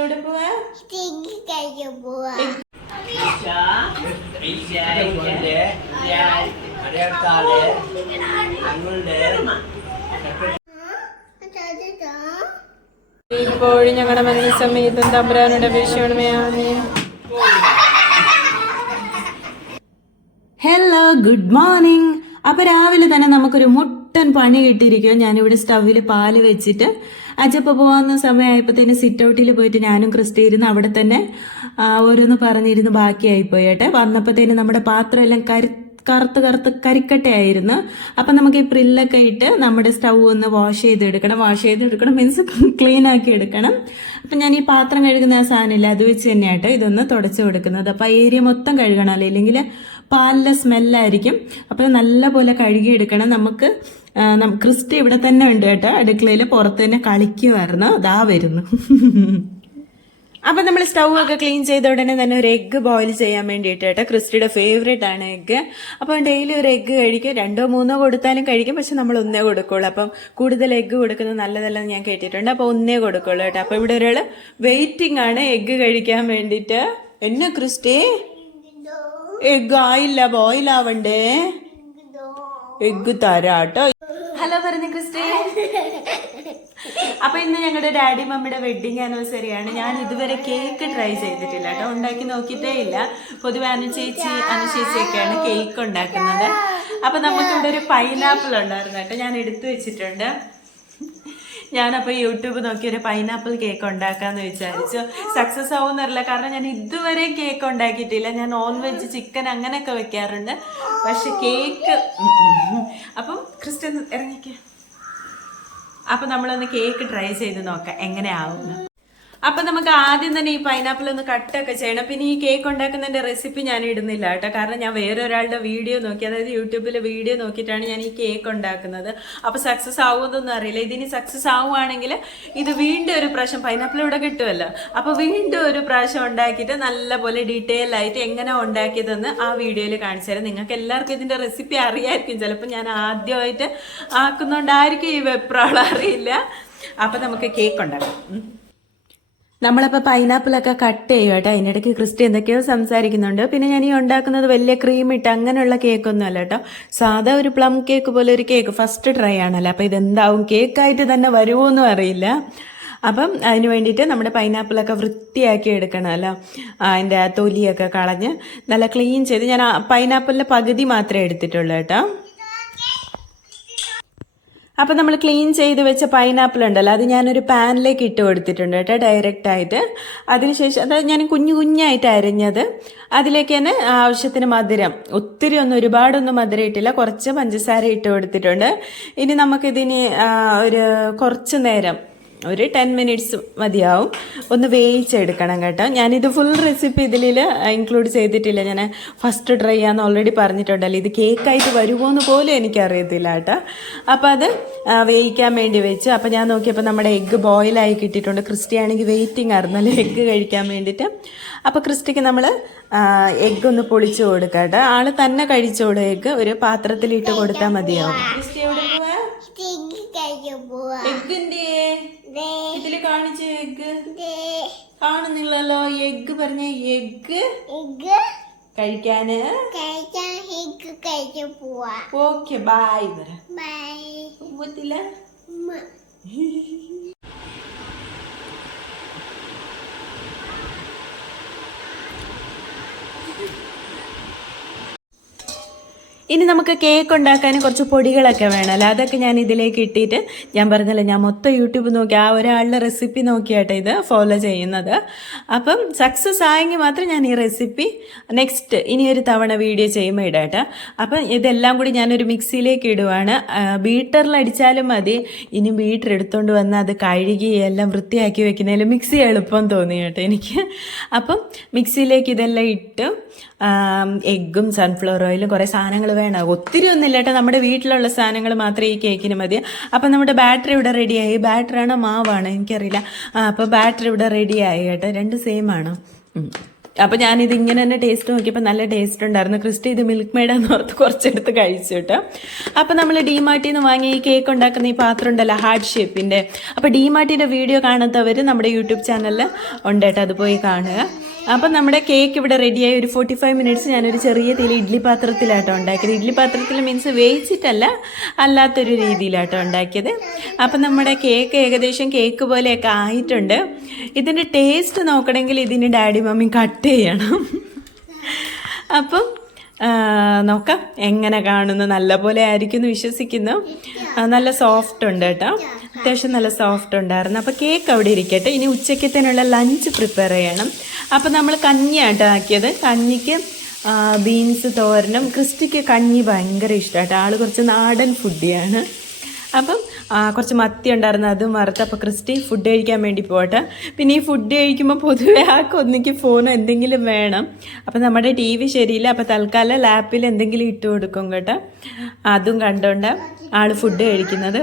എവിടെ പോവാ? ഇപ്പോഴും ഞങ്ങളുടെ മനസ്സമയത്തും തമ്പുരാനുടെ അപേക്ഷണമേ. Hello, good morning. അപ്പൊ രാവിലെ തന്നെ നമുക്കൊരു മുട്ടൻ പണി കിട്ടിയിരിക്കുക. ഞാനിവിടെ സ്റ്റൗവിൽ പാല് വെച്ചിട്ട് അജപ്പ പോകുന്ന സമയമായപ്പോഴത്തേന് സിറ്റ് ഔട്ടിൽ പോയിട്ട് ഞാനും ക്രിസ്റ്റി ഇരുന്ന് അവിടെ തന്നെ ഓരോന്ന് പറഞ്ഞിരുന്ന് ബാക്കിയായിപ്പോയി കേട്ടെ. വന്നപ്പോഴത്തേന് നമ്മുടെ പാത്രം എല്ലാം കറുത്ത് കരിക്കട്ടയായിരുന്നു. അപ്പം നമുക്ക് ഈ പ്രില്ലൊക്കെ ഇട്ട് നമ്മുടെ സ്റ്റൗ ഒന്ന് വാഷ് ചെയ്തെടുക്കണം മീൻസ് ക്ലീൻ ആക്കി എടുക്കണം. അപ്പം ഞാൻ ഈ പാത്രം കഴുകുന്ന ആ സാധനമില്ല, അത് വെച്ച് തന്നെയാട്ടോ ഇതൊന്ന് തുടച്ചു കൊടുക്കുന്നത്. അപ്പം ആ ഏരിയ മൊത്തം കഴുകണമല്ലോ, ഇല്ലെങ്കിൽ പാലിലെ സ്മെല്ലായിരിക്കും. അപ്പം നല്ല പോലെ കഴുകിയെടുക്കണം. നമുക്ക് ക്രിസ്റ്റി ഇവിടെ തന്നെ ഉണ്ട് കേട്ടോ, അടുക്കളയിൽ പുറത്ത് തന്നെ കളിക്കുമായിരുന്നു. അതാ വരുന്നു. അപ്പം നമ്മൾ സ്റ്റൗ ഒക്കെ ക്ലീൻ ചെയ്ത ഉടനെ തന്നെ ഒരു എഗ്ഗ് ബോയിൽ ചെയ്യാൻ വേണ്ടിയിട്ട് കേട്ടോ. ക്രിസ്റ്റിയുടെ ഫേവറേറ്റ് ആണ് എഗ്ഗ്. അപ്പം ഡെയിലി ഒരു എഗ്ഗ് കഴിക്കും. 2 or 3 കൊടുത്താലും കഴിക്കും, പക്ഷെ നമ്മൾ ഒന്നേ കൊടുക്കുള്ളൂ. അപ്പം കൂടുതൽ എഗ്ഗ് കൊടുക്കുന്നത് നല്ലതല്ലെന്ന് ഞാൻ കേട്ടിട്ടുണ്ട്. അപ്പോൾ ഒന്നേ കൊടുക്കുള്ളൂ കേട്ടോ. അപ്പം ഇവിടെ ഒരാൾ വെയിറ്റിംഗ് ആണ് എഗ്ഗ് കഴിക്കാൻ വേണ്ടിയിട്ട്. എന്നെ ക്രിസ്റ്റി, എഗ്ഗ് ആയില്ല, ബോയിൽ ആവണ്ടേ, എഗ്ഗ് തരാട്ടോ. ഹലോ പറഞ്ഞു ക്രിസ്റ്റി. അപ്പൊ ഇന്ന് ഞങ്ങളുടെ ഡാഡി മമ്മിയുടെ വെഡിങ് ആനിവേഴ്സറി ആണ്. ഞാൻ ഇതുവരെ കേക്ക് ട്രൈ ചെയ്തിട്ടില്ല കേട്ടോ, ഉണ്ടാക്കി നോക്കിയിട്ടേ ഇല്ല. പൊതുവെ അനുശേഷിയൊക്കെയാണ് കേക്ക് ഉണ്ടാക്കുന്നത്. അപ്പൊ നമുക്കിവിടെ ഒരു പൈനാപ്പിൾ ഉണ്ടായിരുന്നു കേട്ടോ, ഞാൻ എടുത്തു വെച്ചിട്ടുണ്ട്. ഞാനപ്പോൾ യൂട്യൂബ് നോക്കി ഒരു പൈനാപ്പിൾ കേക്ക് ഉണ്ടാക്കാന്ന് വിചാരിച്ചു. സക്സസ് ആവുമെന്നറിയില്ല, കാരണം ഞാൻ ഇതുവരെ കേക്ക് ഉണ്ടാക്കിയിട്ടില്ല. ഞാൻ നോൺ വെജ്, ചിക്കൻ അങ്ങനെയൊക്കെ വെക്കാറുണ്ട്, പക്ഷെ കേക്ക്. അപ്പം ക്രിസ്ത്യൻ ഇറങ്ങിക്ക. അപ്പം നമ്മളൊന്ന് കേക്ക് ട്രൈ ചെയ്ത് നോക്കാം എങ്ങനെയാവും. അപ്പം നമുക്ക് ആദ്യം തന്നെ ഈ പൈനാപ്പിൾ ഒന്ന് കട്ടൊക്കെ ചെയ്യണം. പിന്നെ ഈ കേക്ക് ഉണ്ടാക്കുന്നതിൻ്റെ റെസിപ്പി ഞാൻ ഇടുന്നില്ല കേട്ടോ, കാരണം ഞാൻ വേറൊരാളുടെ വീഡിയോ നോക്കി, അതായത് യൂട്യൂബിലെ വീഡിയോ നോക്കിയിട്ടാണ് ഞാൻ ഈ കേക്ക് ഉണ്ടാക്കുന്നത്. അപ്പോൾ സക്സസ് ആവുമെന്നൊന്നും അറിയില്ല. ഇതിന് സക്സസ് ആവുകയാണെങ്കിൽ ഇത് വീണ്ടും ഒരു പ്രാവശ്യം, പൈനാപ്പിൾ ഇവിടെ കിട്ടുമല്ലോ, അപ്പോൾ വീണ്ടും ഒരു പ്രാവശ്യം ഉണ്ടാക്കിയിട്ട് നല്ലപോലെ ഡീറ്റെയിൽ ആയിട്ട് എങ്ങനെ ഉണ്ടാക്കിയതെന്ന് ആ വീഡിയോയിൽ കാണിച്ചു തരാം. നിങ്ങൾക്ക് എല്ലാവർക്കും ഇതിൻ്റെ റെസിപ്പി അറിയായിരിക്കും. ചിലപ്പോൾ ഞാൻ ആദ്യമായിട്ട് ആക്കുന്നതുകൊണ്ടായിരിക്കും ഈ വെപ്രാളം അറിയില്ല. അപ്പം നമുക്ക് കേക്ക് ഉണ്ടാക്കാം. നമ്മളപ്പോൾ പൈനാപ്പിളൊക്കെ കട്ട് ചെയ്യും കേട്ടോ. അതിനിടയ്ക്ക് ക്രിസ്റ്റി എന്തൊക്കെയോ സംസാരിക്കുന്നുണ്ട്. പിന്നെ ഞാൻ ഈ ഉണ്ടാക്കുന്നത് വലിയ ക്രീം ഇട്ട് അങ്ങനെയുള്ള കേക്കൊന്നും അല്ല കേട്ടോ, സാധാ ഒരു പ്ലം കേക്ക് പോലെ ഒരു കേക്ക്. ഫസ്റ്റ് ട്രൈ ആണല്ലോ, അപ്പോൾ ഇതെന്താവും, കേക്കായിട്ട് തന്നെ വരുമോയെന്നും അറിയില്ല. അപ്പം അതിന് വേണ്ടിയിട്ട് നമ്മുടെ പൈനാപ്പിളൊക്കെ വൃത്തിയാക്കി എടുക്കണമല്ലോ. അതിൻ്റെ തൊലിയൊക്കെ കളഞ്ഞ് നല്ല ക്ലീൻ ചെയ്ത്, ഞാൻ പൈനാപ്പിളിൻ്റെ പകുതി മാത്രമേ എടുത്തിട്ടുള്ളൂ കേട്ടോ. അപ്പം നമ്മൾ ക്ലീൻ ചെയ്ത് വെച്ച പൈനാപ്പിൾ ഉണ്ടല്ലോ, അത് ഞാനൊരു പാനിലേക്ക് ഇട്ട് കൊടുത്തിട്ടുണ്ട് കേട്ടോ, ഡയറക്റ്റായിട്ട്. അതിനുശേഷം അത് ഞാൻ കുഞ്ഞായിട്ട് അരിഞ്ഞത്, അതിലേക്ക് തന്നെ ആവശ്യത്തിന് മധുരം, ഒത്തിരി ഒന്നും ഒരുപാടൊന്നും മധുരം ഇട്ടില്ല, കുറച്ച് പഞ്ചസാര ഇട്ട് കൊടുത്തിട്ടുണ്ട്. ഇനി നമുക്കിതിന് ഒരു കുറച്ച് നേരം, ഒരു 10 minutes മതിയാവും, ഒന്ന് വേവിച്ചെടുക്കണം കേട്ടോ. ഞാനിത് ഫുൾ റെസിപ്പി ഇതിൽ ഇൻക്ലൂഡ് ചെയ്തിട്ടില്ല, ഞാൻ ഫസ്റ്റ് ട്രൈ ചെയ്യാന്ന് ഓൾറെഡി പറഞ്ഞിട്ടുണ്ടല്ലോ. ഇത് കേക്കായിട്ട് വരുമോയെന്ന് പോലും എനിക്കറിയത്തില്ല കേട്ടോ. അപ്പോൾ അത് വേവിക്കാൻ വേണ്ടി വെച്ച്. അപ്പോൾ ഞാൻ നോക്കിയപ്പോൾ നമ്മുടെ എഗ്ഗ് ബോയിലായി കിട്ടിയിട്ടുണ്ട്. ക്രിസ്റ്റി ആണെങ്കിൽ വെയിറ്റിംഗ് ആയിരുന്നല്ലോ എഗ്ഗ് കഴിക്കാൻ വേണ്ടിയിട്ട്. അപ്പോൾ ക്രിസ്റ്റിക്ക് നമ്മൾ എഗ്ഗ് ഒന്ന് പൊളിച്ച് കൊടുക്കാം കേട്ടോ. ആള് തന്നെ കഴിച്ചോളൂ. എഗ്ഗ് ഒരു പാത്രത്തിലിട്ട് കൊടുത്താൽ മതിയാവും. എഗ്ഗിന്റെ ഇതില് കാണിച്ച എഗ്ഗ് കാണുന്നില്ലല്ലോ. എഗ്ഗ് പറഞ്ഞ എഗ്ഗ് കഴിക്കാന്. ഓക്കെ, ബൈ പറ. പറ്റില്ല. ഇനി നമുക്ക് കേക്ക് ഉണ്ടാക്കാൻ കുറച്ച് പൊടികളൊക്കെ വേണമല്ലോ, അതൊക്കെ ഞാൻ ഇതിലേക്ക് ഇട്ടിട്ട്, ഞാൻ പറഞ്ഞല്ലോ ഞാൻ മൊത്തം യൂട്യൂബ് നോക്കി ആ ഒരാളുടെ റെസിപ്പി നോക്കിയാട്ടെ ഇത് ഫോളോ ചെയ്യുന്നത്. അപ്പം സക്സസ് ആയെങ്കിൽ മാത്രം ഞാൻ ഈ റെസിപ്പി നെക്സ്റ്റ് ഇനി ഒരു തവണ വീഡിയോ ചെയ്യുമ്പോൾ ഇടാട്ടെ. അപ്പം ഇതെല്ലാം കൂടി ഞാനൊരു മിക്സിയിലേക്ക് ഇടുവാണ്. ബീറ്ററിൽ അടിച്ചാലും മതി. ഇനി ബീറ്റർ എടുത്തുകൊണ്ട് വന്ന് അത് കഴുകി എല്ലാം വൃത്തിയാക്കി വെക്കുന്നതിൽ മിക്സി എളുപ്പം തോന്നി കേട്ടോ എനിക്ക്. അപ്പം മിക്സിയിലേക്ക് ഇതെല്ലാം ഇട്ട് എഗ്ഗും സൺഫ്ലവർ ഓയിലും കുറേ സാധനങ്ങൾ വേണം, ഒത്തിരി ഒന്നുമില്ല കേട്ടോ, നമ്മുടെ വീട്ടിലുള്ള സാധനങ്ങൾ മാത്രമേ ഈ കേക്കിന് മതി. അപ്പം നമ്മുടെ ബാറ്ററി ഇവിടെ റെഡിയായി. ബാറ്ററാണോ മാവാണോ എനിക്കറിയില്ല. അപ്പോൾ ബാറ്ററി ഇവിടെ റെഡിയായി കേട്ടോ, രണ്ട് സെയിം ആണ്. അപ്പോൾ ഞാനിത് ഇങ്ങനെ തന്നെ ടേസ്റ്റ് നോക്കിയപ്പോൾ നല്ല ടേസ്റ്റ് ഉണ്ടായിരുന്നു. ക്രിസ്റ്റി ഇത് മിൽക്ക് മെയ്ഡാന്ന് ഓർത്ത് കുറച്ചെടുത്ത് കഴിച്ചു കേട്ടോ. അപ്പോൾ നമ്മൾ ഡിമാർട്ടിൽ നിന്ന് വാങ്ങി ഈ കേക്ക് ഉണ്ടാക്കുന്ന ഈ പാത്രം ഉണ്ടല്ലോ ഹാർട്ട് ഷേപ്പിൻ്റെ. അപ്പോൾ ഡിമാർട്ടിൻ്റെ വീഡിയോ കാണാത്തവർ നമ്മുടെ യൂട്യൂബ് ചാനലിൽ ഉണ്ട് കേട്ടോ, അത് പോയി കാണുക. അപ്പം നമ്മുടെ കേക്ക് ഇവിടെ റെഡിയായി. ഒരു 45 മിനിറ്റ്സ് ഞാനൊരു ചെറിയ തീയിൽ ഇഡ്ഡലി പാത്രത്തിലാട്ടോ ഉണ്ടാക്കിയത്. ഇഡ്ഡലി പാത്രത്തിൽ മീൻസ് വേവിച്ചിട്ടല്ല, അല്ലാത്തൊരു രീതിയിലാട്ടോ ഉണ്ടാക്കിയത്. അപ്പം നമ്മുടെ കേക്ക് ഏകദേശം കേക്ക് പോലെയൊക്കെ ആയിട്ടുണ്ട്. ഇതിൻ്റെ ടേസ്റ്റ് നോക്കണമെങ്കിൽ ഇതിന് ഡാഡി മമ്മി കട്ട് ചെയ്യണം. അപ്പം നോക്കാം എങ്ങനെ കാണുന്നു. നല്ല പോലെ ആയിരിക്കും എന്ന് വിശ്വസിക്കുന്നു. നല്ല സോഫ്റ്റ് ഉണ്ട് കേട്ടോ, അത്യാവശ്യം നല്ല സോഫ്റ്റ് ഉണ്ടായിരുന്നു. അപ്പോൾ കേക്ക് അവിടെ ഇരിക്കട്ടെ. ഇനി ഉച്ചക്കത്തേനുള്ള ലഞ്ച് പ്രിപ്പയർ ചെയ്യണം. അപ്പോൾ നമ്മൾ കഞ്ഞിയാട്ടോ ആക്കിയത്. കഞ്ഞിക്ക് ബീൻസ് തോരനും. ക്രിസ്റ്റിക്ക് കഞ്ഞി ഭയങ്കര ഇഷ്ടമാട്ടോ, ആൾ കുറച്ച് നാടൻ ഫുഡിയാണ്. അപ്പം കുറച്ച് മത്തി ഉണ്ടായിരുന്നു, അതും വറുത്ത്. അപ്പോൾ ക്രിസ്റ്റി ഫുഡ് കഴിക്കാൻ വേണ്ടി പോട്ടെ. പിന്നെ ഈ ഫുഡ് കഴിക്കുമ്പോൾ പൊതുവേ ആൾക്ക് ഒന്നിക്ക് ഫോണോ എന്തെങ്കിലും വേണം. അപ്പോൾ നമ്മുടെ TV ശരിയില്ല. അപ്പോൾ തൽക്കാലം ലാപ്പിൽ എന്തെങ്കിലും ഇട്ട് കൊടുക്കും കേട്ടോ. അതും കണ്ടോണ്ട് ആൾ ഫുഡ് കഴിക്കുന്നത്.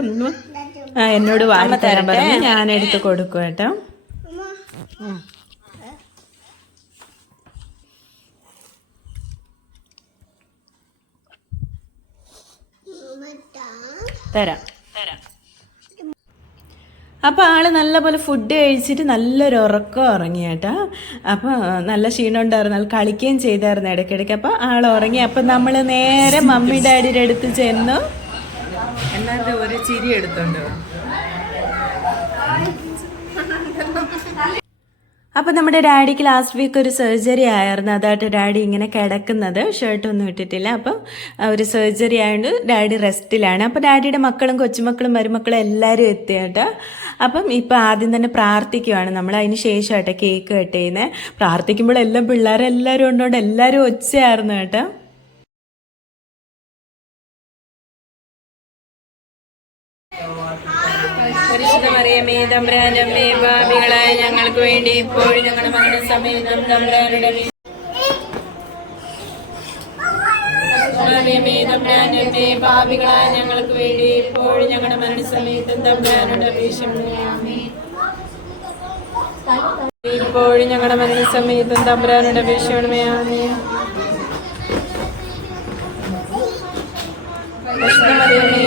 എന്നോട് വാങ്ങി തരാൻ പറഞ്ഞു, ഞാനെടുത്ത് കൊടുക്കും കേട്ടോ. തരാം. അപ്പോൾ ആൾ നല്ലപോലെ ഫുഡ് കഴിച്ചിട്ട് നല്ലൊരു ഉറക്കം ഉറങ്ങി കേട്ടോ. അപ്പോൾ നല്ല ക്ഷീണം ഉണ്ടായിരുന്നു, ആൾ കളിക്കുകയും ചെയ്തായിരുന്നു ഇടയ്ക്കിടയ്ക്ക്. അപ്പോൾ ആൾ ഉറങ്ങി. അപ്പം നമ്മൾ നേരെ മമ്മി ഡാഡിയുടെ അടുത്ത് ചെന്നു. എന്നാലും ഒരു ചിരി എടുത്തോണ്ട്. അപ്പം നമ്മുടെ ഡാഡിക്ക് ലാസ്റ്റ് വീക്ക് ഒരു സർജറി ആയിരുന്നു. അതായിട്ട് ഡാഡി ഇങ്ങനെ കിടക്കുന്നത്, ഷർട്ടൊന്നും ഇട്ടിട്ടില്ല. അപ്പം ഒരു സർജറി ആയതുകൊണ്ട് ഡാഡി റെസ്റ്റിലാണ്. അപ്പോൾ ഡാഡിയുടെ മക്കളും കൊച്ചുമക്കളും മരുമക്കളും എല്ലാവരും എത്തിയേട്ടോ. അപ്പം ഇപ്പം ആദ്യം തന്നെ പ്രാർത്ഥിക്കുവാണ് നമ്മൾ. അതിന് ശേഷമായിട്ടോ കേക്ക് കട്ട് ചെയ്യുന്നത്. പ്രാർത്ഥിക്കുമ്പോഴെല്ലാം പിള്ളേരെല്ലാവരും ഉണ്ടോണ്ട് എല്ലാവരും ഒച്ചയായിരുന്നു കേട്ടോ. പരിശുദ്ധമറിയമേ തമ്പുരാന്റെ അമ്മേ, പാപികളായ ഞങ്ങൾക്ക് വേണ്ടി ഇപ്പോഴും ഞങ്ങളുടെ മരണസമയത്തും തമ്പുരാനുടെ തമ്പുരാന്റെ അമ്മേ, പാപികളായ ഞങ്ങൾക്ക് വേണ്ടി ഇപ്പോഴും ഞങ്ങളുടെ മരണസമയത്തും തമ്പുരാനുടെ ഇപ്പോഴും ഞങ്ങളുടെ മരണസമയത്തും തമ്പുരാനുടെ അപേക്ഷണമേ. ആമേൻ. പരിശുദ്ധമറിയമേ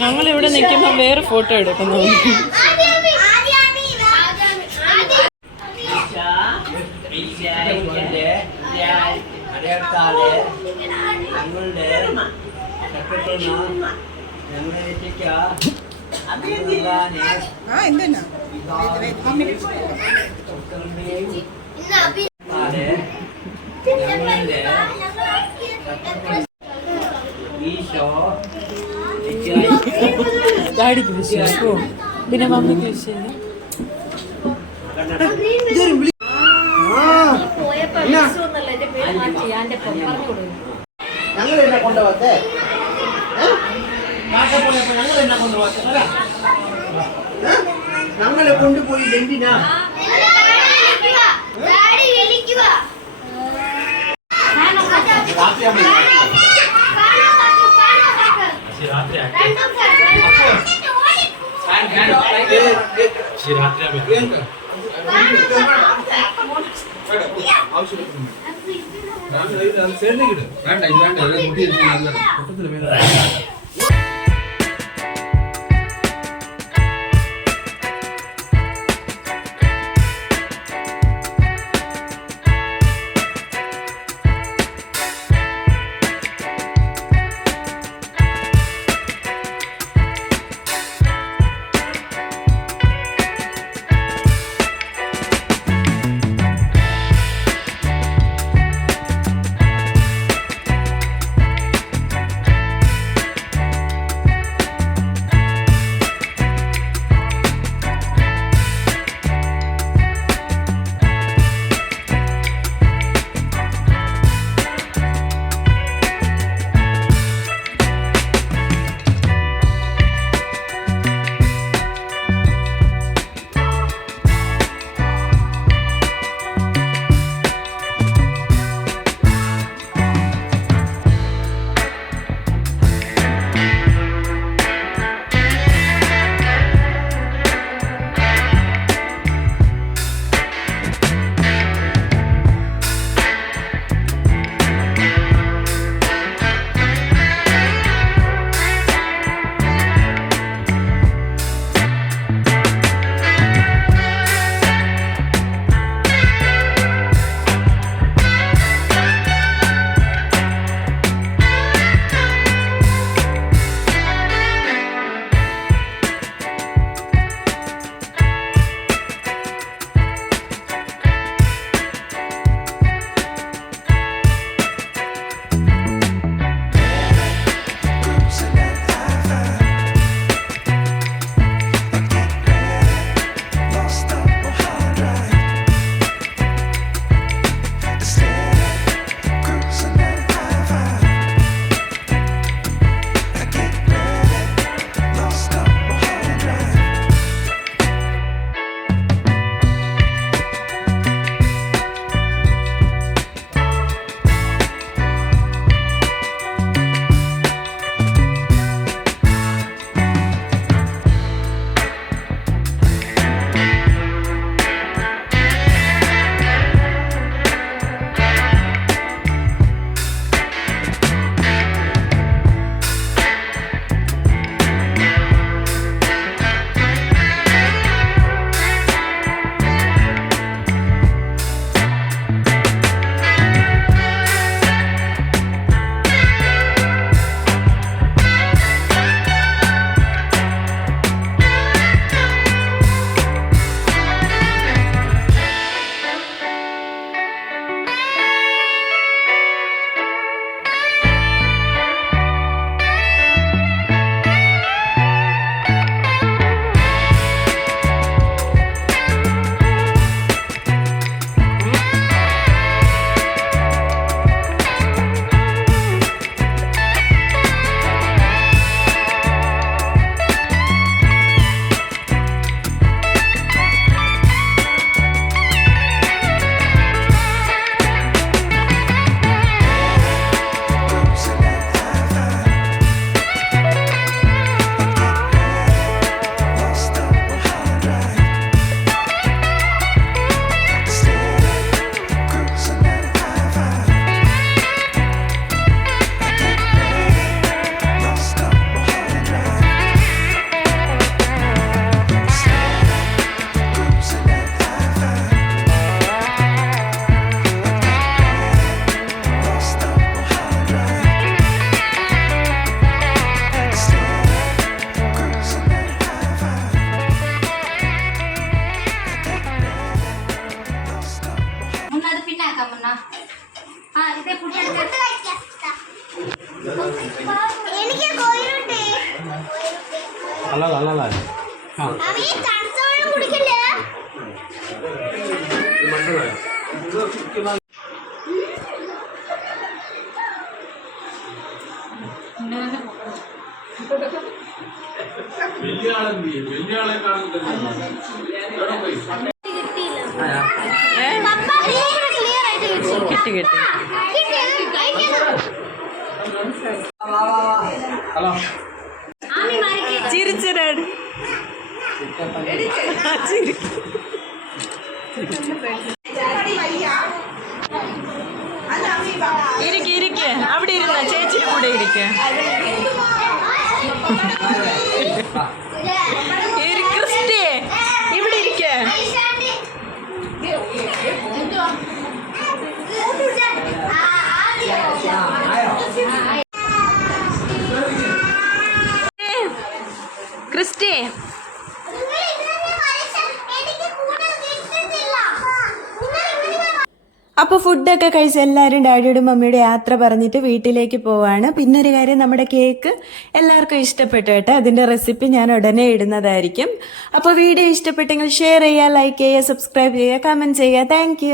ഞങ്ങളിവിടെ നിൽക്കുമ്പോൾ വേറെ ഫോട്ടോ എടുക്കുന്നു. ഡാഡിക്ക് വിഷയം, പിന്നെ മമ്മിക്ക് വിഷയം. ഞങ്ങളെ കൊണ്ടുപോയി എന്തിനാ? മുന്ന ആ ഇതേ പുട്ടി എനിക്ക് കോയിലുണ്ട് അല്ല അവി തണുത്തോളം കുടിക്കല്ലേ കിട്ടി കിട്ടി ഹലോ ചിരിച്ചിടാണ് ഇരിക്കെ ഇരിക്കെ അവിടെ ഇരുന്ന ചേച്ചിയുടെ കൂടെ ഇരിക്കെ ക്രിസ്റ്റി ഇവിടെ ഇരിക്കെ ക്രിസ്റ്റി അപ്പോൾ ഫുഡൊക്കെ കഴിച്ച് എല്ലാവരും ഡാഡിയോടും മമ്മിയുടെ യാത്ര പറഞ്ഞിട്ട് വീട്ടിലേക്ക് പോവാണ്. പിന്നൊരു കാര്യം, നമ്മുടെ കേക്ക് എല്ലാവർക്കും ഇഷ്ടപ്പെട്ടു കേട്ടോ. അതിൻ്റെ റെസിപ്പി ഞാൻ ഉടനെ ഇടുന്നതായിരിക്കും. അപ്പോൾ വീഡിയോ ഇഷ്ടപ്പെട്ടെങ്കിൽ ഷെയർ ചെയ്യുക, ലൈക്ക് ചെയ്യുക, സബ്സ്ക്രൈബ് ചെയ്യുക, കമൻറ്റ് ചെയ്യുക. താങ്ക്